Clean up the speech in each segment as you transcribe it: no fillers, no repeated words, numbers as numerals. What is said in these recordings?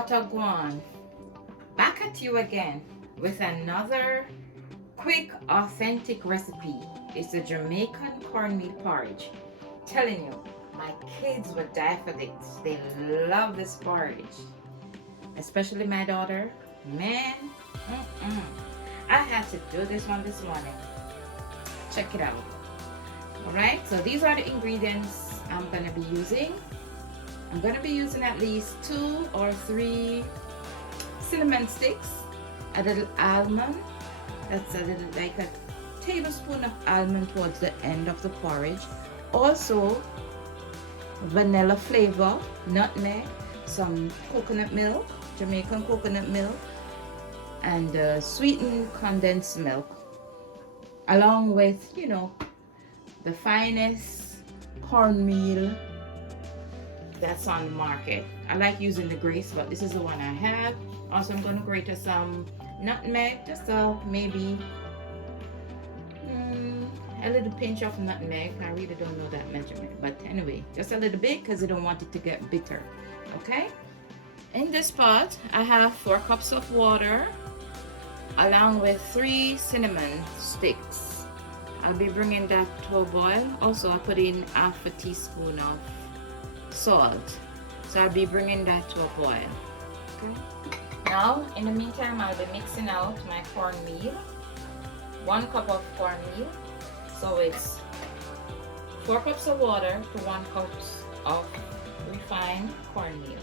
What a guan. Back at you again with another quick, authentic recipe. It's the Jamaican cornmeal porridge. Telling you, my kids would die for this. They love this porridge, especially my daughter. Man, I had to do this one this morning. Check it out. All right, so these are the ingredients I'm gonna be using. I'm gonna be using at least 2 or 3 cinnamon sticks, a little almond. That's a little like a tablespoon of almond towards the end of the porridge. Also, vanilla flavor, nutmeg, some coconut milk, Jamaican coconut milk, and sweetened condensed milk, along with, you know, the finest cornmeal that's on the market. I like using the Grace, but this is the one I have. Also, I'm going to grate some nutmeg, just maybe a little pinch of nutmeg. I really don't know that measurement, but anyway, just a little bit because I don't want it to get bitter. Okay, in this pot I have 4 cups of water along with 3 cinnamon sticks. I'll be bringing that to a boil. Also, I put in half a teaspoon of salt, so I'll be bringing that to a boil. Okay, now in the meantime I'll be mixing out my cornmeal. 1 cup of cornmeal, so it's 4 cups of water to 1 cup of refined cornmeal.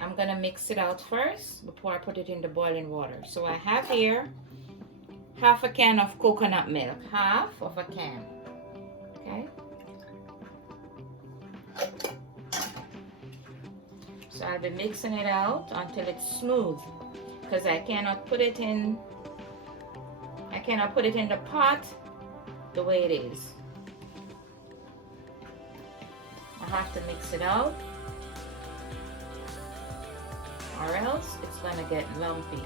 I'm gonna mix it out first before I put it in the boiling water. So I have here half a can of coconut milk, half of a can. Okay, so I'll be mixing it out until it's smooth, because I cannot put it in the pot the way it is. I have to mix it out, or else it's gonna get lumpy.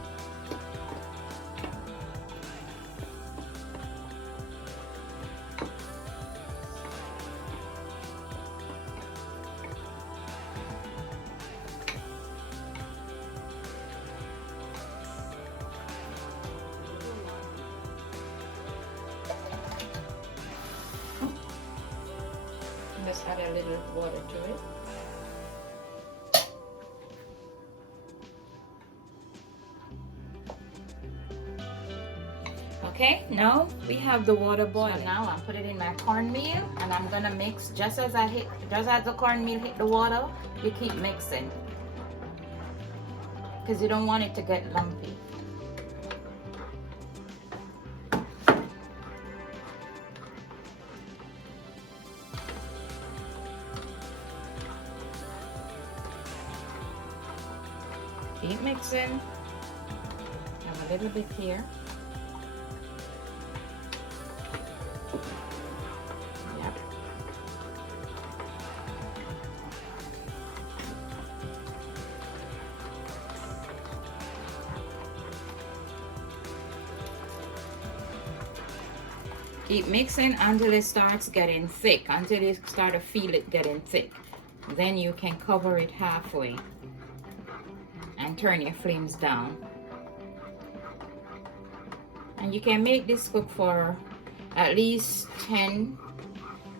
Just add a little water to it. Okay, now we have the water boiling. So now I'm putting in my cornmeal, and I'm gonna mix just as the cornmeal hit the water. You keep mixing, because you don't want it to get lumpy. Keep mixing. Have a little bit here. Yep. Keep mixing until it starts getting thick, until you start to feel it getting thick. Then you can cover it halfway and turn your flames down. And you can make this cook for at least 10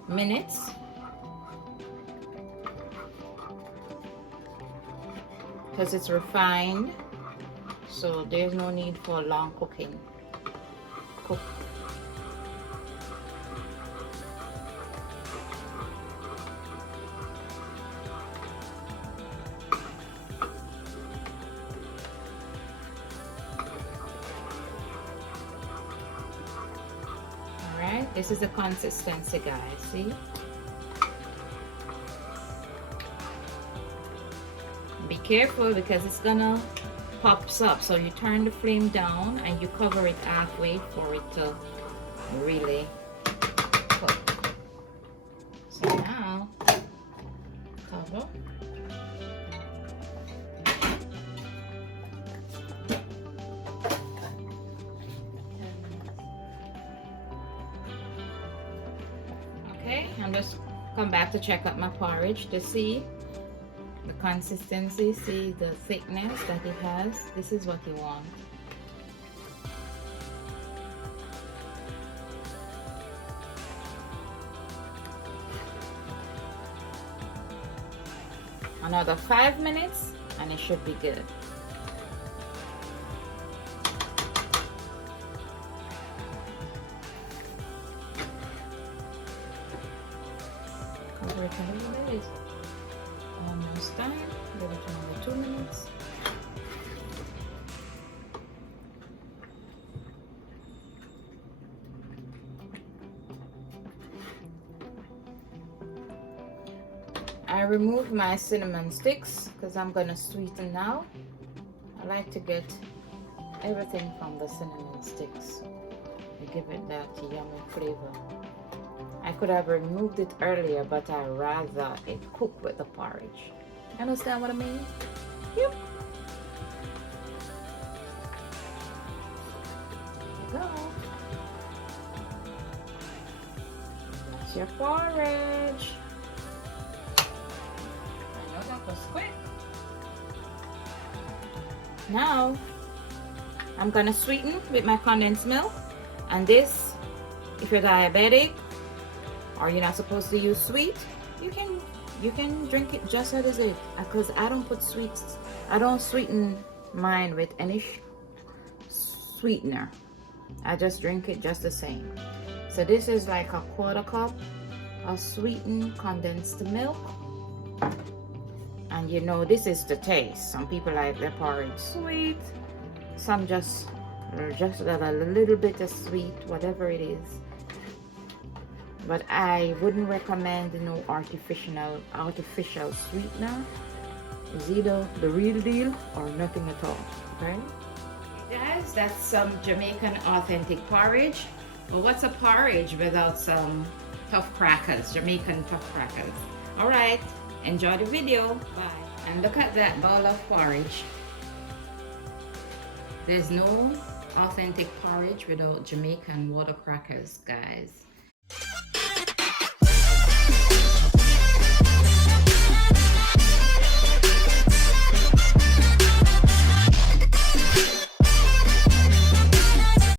minutes. Because it's refined, so there's no need for long cooking. This is the consistency, guys. See? Be careful because it's gonna pop up. So you turn the flame down and you cover it halfway for it to really cook. So now, cover. Okay, I'm just come back to check out my porridge to see The consistency, see the thickness that it has? This is what you want. Another 5 minutes and it should be good. Cover it a little bit. Almost done. Give it another 2 minutes. I removed my cinnamon sticks because I'm gonna sweeten now. I like to get everything from the cinnamon sticks to give it that yummy flavor. I could have removed it earlier, but I rather it cook with the porridge. Understand what I mean? Yep. There you go. That's your porridge. I know that was quick. Now I'm gonna sweeten with my condensed milk, and this, if you're diabetic or you're not supposed to use sweet, you can drink it just as it is, because I don't put sweets. I don't sweeten mine with any sweetener. I just drink it just the same. So this is like a 1/4 cup of sweetened condensed milk. And you know, this is the taste. Some people like their porridge sweet, some just a little bit of sweet, whatever it is. But I wouldn't recommend no artificial sweetener. It's either the real deal or nothing at all. Okay, guys, that's some Jamaican authentic porridge. But what's a porridge without some tough crackers, Jamaican tough crackers? All right, enjoy the video. Bye. And look at that bowl of porridge. There's no authentic porridge without Jamaican water crackers, guys.